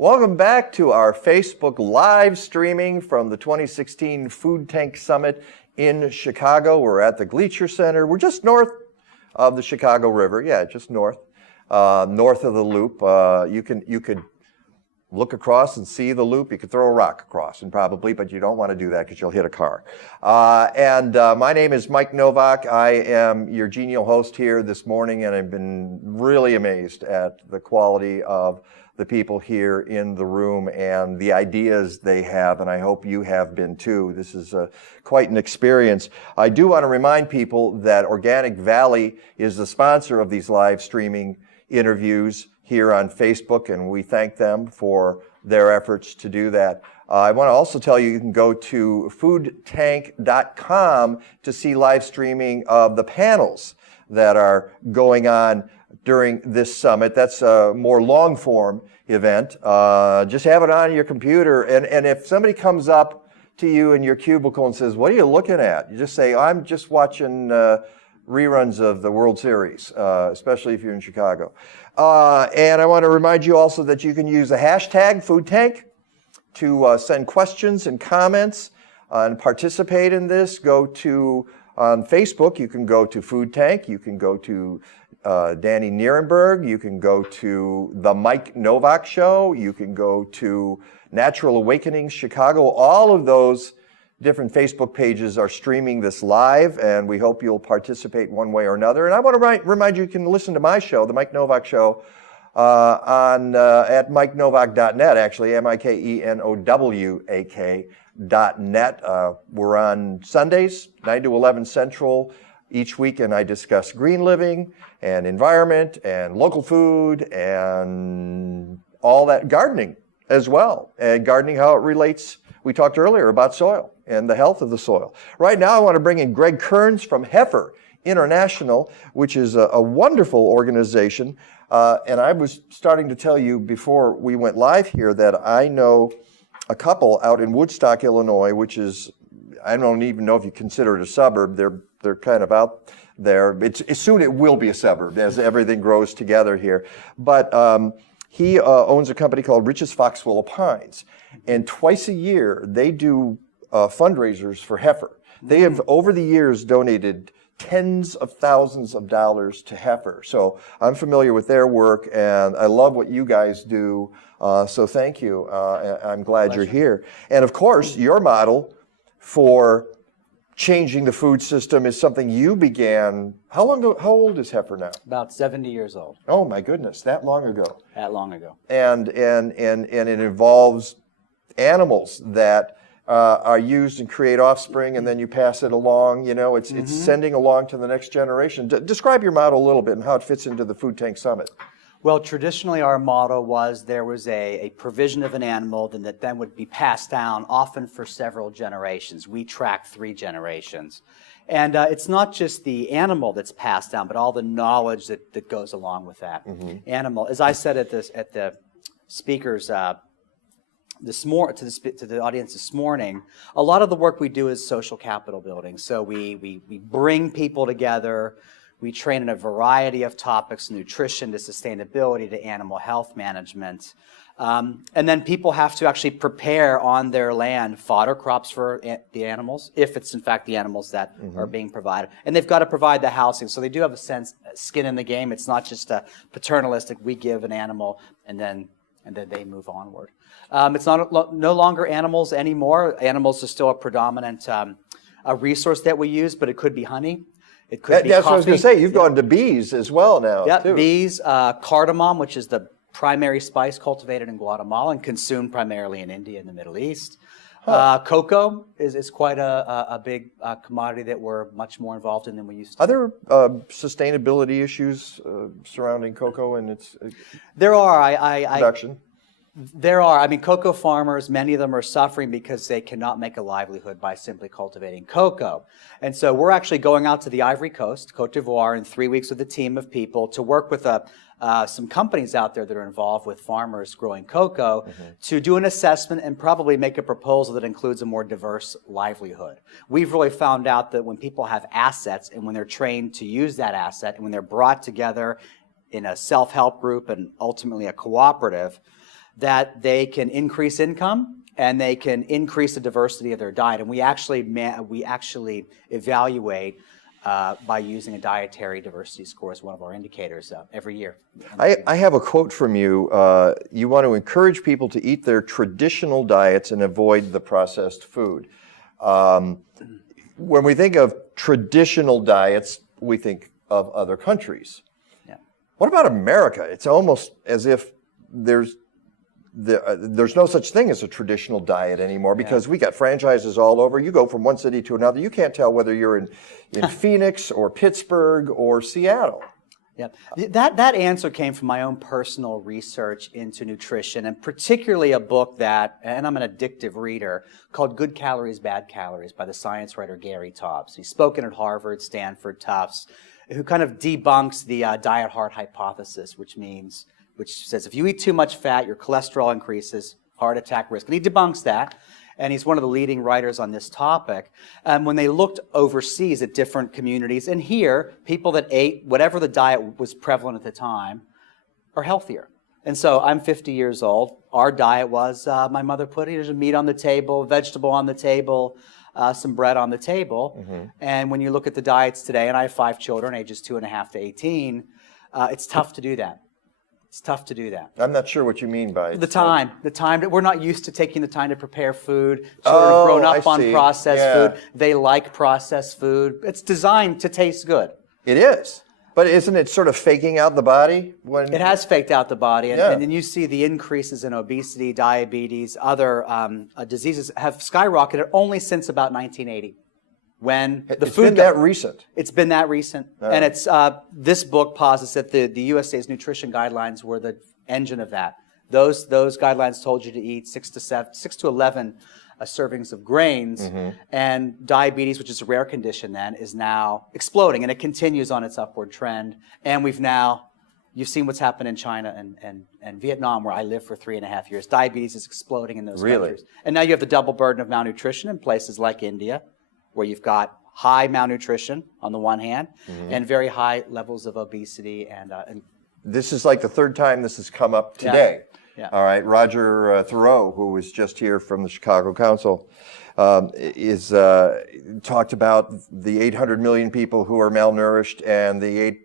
Welcome back to our Facebook live streaming from the 2016 Food Tank Summit in Chicago. We're at the Gleacher Center. We're just north of the Chicago River. Yeah, just north of the Loop. You could look across and see the Loop. You could throw a rock across, and probably, but you don't want to do that because you'll hit a car. My name is Mike Novak. I am your genial host here this morning, and I've been really amazed at the quality of the people here in the room and the ideas they have, and I hope you have been too. This is quite an experience. I do want to remind people that Organic Valley is the sponsor of these live streaming interviews here on Facebook, and we thank them for their efforts to do that. I want to also tell you, you can go to foodtank.com to see live streaming of the panels that are going on during this summit. That's a more long-form event. Just have it on your computer, and if somebody comes up to you in your cubicle and says, "What are you looking at?" you just say, "I'm just watching reruns of the World Series," especially if you're in Chicago. And I want to remind you also that you can use the hashtag FoodTank to send questions and comments and participate in this. Go to, on Facebook, you can go to Food Tank, you can go to Danny Nierenberg, you can go to The Mike Novak Show, you can go to Natural Awakenings Chicago. All of those different Facebook pages are streaming this live, and we hope you'll participate one way or another. And I want to remind you, you can listen to my show, The Mike Novak Show, at MikeNovak.net, actually, MikeNowak.net. We're on Sundays, 9 to 11 Central. Each week, and I discuss green living and environment and local food and all that, gardening as well. And gardening, how it relates, we talked earlier about soil and the health of the soil. Right now, I want to bring in Greg Kearns from Heifer International, which is a wonderful organization. And I was starting to tell you before we went live here that I know a couple out in Woodstock, Illinois, which is, I don't even know if you consider it a suburb. They're kind of out there. Soon it will be a suburb as everything grows together here. But he owns a company called Rich's Foxwillow Pines. And twice a year, they do fundraisers for Heifer. They have, over the years, donated tens of thousands of dollars to Heifer. So I'm familiar with their work, and I love what you guys do. So thank you. I'm glad you're here. And of course, your model for changing the food system is something you began. How old is Heifer now? About 70 years old. Oh my goodness, that long ago. That long ago. And it involves animals that are used and create offspring, and then you pass it along. You know, it's sending along to the next generation. Describe your model a little bit and how it fits into the Food Tank Summit. Well, traditionally our model was there was a provision of an animal that then would be passed down, often for several generations. We track 3 generations. And it's not just the animal that's passed down, but all the knowledge that goes along with that animal. As I said at the speakers to the audience this morning, a lot of the work we do is social capital building. So we bring people together. We train in a variety of topics, nutrition to sustainability to animal health management. And then people have to actually prepare on their land fodder crops for the animals, if it's in fact the animals that are being provided. And they've got to provide the housing. So they do have skin in the game. It's not just a paternalistic, we give an animal and then they move onward. It's no longer animals anymore. Animals are still a predominant a resource that we use, but it could be honey. It could be that's coffee. What I was going to say. You've gone to bees as well now. Yeah, too. bees, cardamom, which is the primary spice cultivated in Guatemala and consumed primarily in India and the Middle East. Cocoa is quite a big commodity that we're much more involved in than we used to. Are there sustainability issues surrounding cocoa and its there are. production? There are. I mean, cocoa farmers, many of them are suffering because they cannot make a livelihood by simply cultivating cocoa. And so we're actually going out to the Ivory Coast, Cote d'Ivoire, in 3 weeks with a team of people to work with some companies out there that are involved with farmers growing cocoa to do an assessment and probably make a proposal that includes a more diverse livelihood. We've really found out that when people have assets and when they're trained to use that asset and when they're brought together in a self-help group and ultimately a cooperative, that they can increase income and they can increase the diversity of their diet. And we actually evaluate by using a dietary diversity score as one of our indicators every year. I have a quote from you. You want to encourage people to eat their traditional diets and avoid the processed food. When we think of traditional diets, we think of other countries. Yeah. What about America? It's almost as if there's no such thing as a traditional diet anymore because we got franchises all over. You go from one city to another. You can't tell whether you're in Phoenix or Pittsburgh or Seattle. Yep. That answer came from my own personal research into nutrition, and particularly a book that, and I'm an addictive reader, called Good Calories, Bad Calories by the science writer Gary Taubes. He's spoken at Harvard, Stanford, Tufts, who kind of debunks the diet heart hypothesis, which says if you eat too much fat, your cholesterol increases, heart attack risk. And he debunks that. And he's one of the leading writers on this topic. When they looked overseas at different communities, and here, people that ate whatever the diet was prevalent at the time are healthier. And so I'm 50 years old. Our diet was, my mother put it, there's a meat on the table, vegetable on the table, some bread on the table. Mm-hmm. And when you look at the diets today, and I have 5 children, ages 2.5 to 18, it's tough to do that. It's tough to do that. I'm not sure what you mean by the time that we're not used to taking the time to prepare food. Children have grown up on processed food. They like processed food. It's designed to taste good. It is. But isn't it sort of faking out the body? It has faked out the body. And then you see the increases in obesity, diabetes, other diseases have skyrocketed only since about 1980. When the it's been that recent. It's been that recent. And it's this book posits that the USDA's nutrition guidelines were the engine of that. Those guidelines told you to eat 6 to 11 servings of grains, and diabetes, which is a rare condition then, is now exploding, and it continues on its upward trend. And you've seen what's happened in China and Vietnam, where I lived for 3.5 years. Diabetes is exploding in those countries. And now you have the double burden of malnutrition in places like India, where you've got high malnutrition on the one hand, and very high levels of obesity. And this is like the third time this has come up today. Yeah. All right, Roger Thoreau, who was just here from the Chicago Council, talked about the 800 million people who are malnourished and the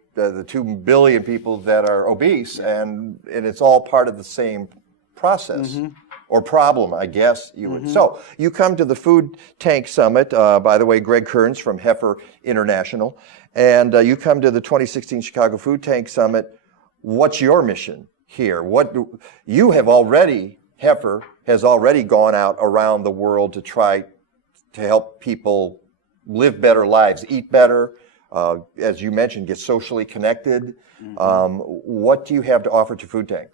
2 billion people that are obese, and it's all part of the same process. Or problem, I guess you would. So you come to the Food Tank Summit, by the way, Greg Kearns from Heifer International, and you come to the 2016 Chicago Food Tank Summit. What's your mission here? Heifer has already gone out around the world to try to help people live better lives, eat better, as you mentioned, get socially connected. What do you have to offer to Food Tank?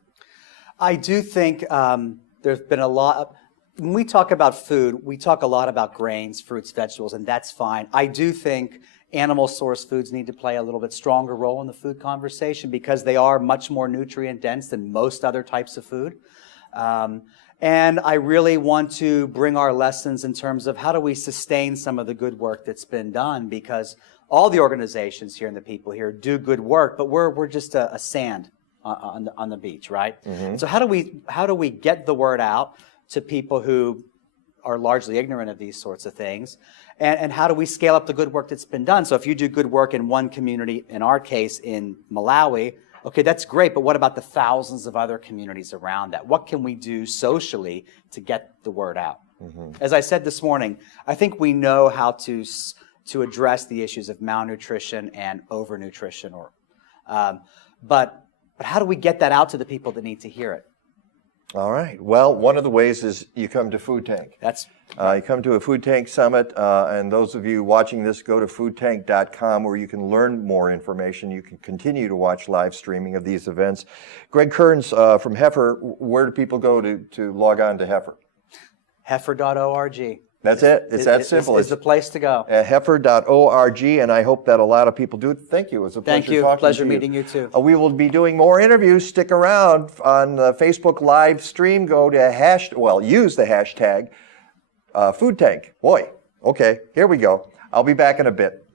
I do think there's been a lot. When we talk about food, we talk a lot about grains, fruits, vegetables, and that's fine. I do think animal source foods need to play a little bit stronger role in the food conversation because they are much more nutrient dense than most other types of food. And I really want to bring our lessons in terms of how do we sustain some of the good work that's been done, because all the organizations here and the people here do good work, but we're just a sand on the beach, right? So how do we get the word out to people who are largely ignorant of these sorts of things, and how do we scale up the good work that's been done? So if you do good work in one community, in our case in Malawi, okay, that's great, but what about the thousands of other communities around that? What can we do socially to get the word out? As I said this morning, I think we know how to address the issues of malnutrition and overnutrition, but how do we get that out to the people that need to hear it? All right. Well, one of the ways is you come to Food Tank. You come to a Food Tank Summit, and those of you watching this, go to foodtank.com where you can learn more information. You can continue to watch live streaming of these events. Greg Kearns from Heifer, where do people go to log on to Heifer? Heifer.org. That's it. It's that simple. It's the place to go. Heifer.org, and I hope that a lot of people do. Thank you. It was a pleasure talking to you. Pleasure meeting you too. We will be doing more interviews. Stick around on the Facebook live stream. Go to use the hashtag Food Tank. Boy, okay, here we go. I'll be back in a bit.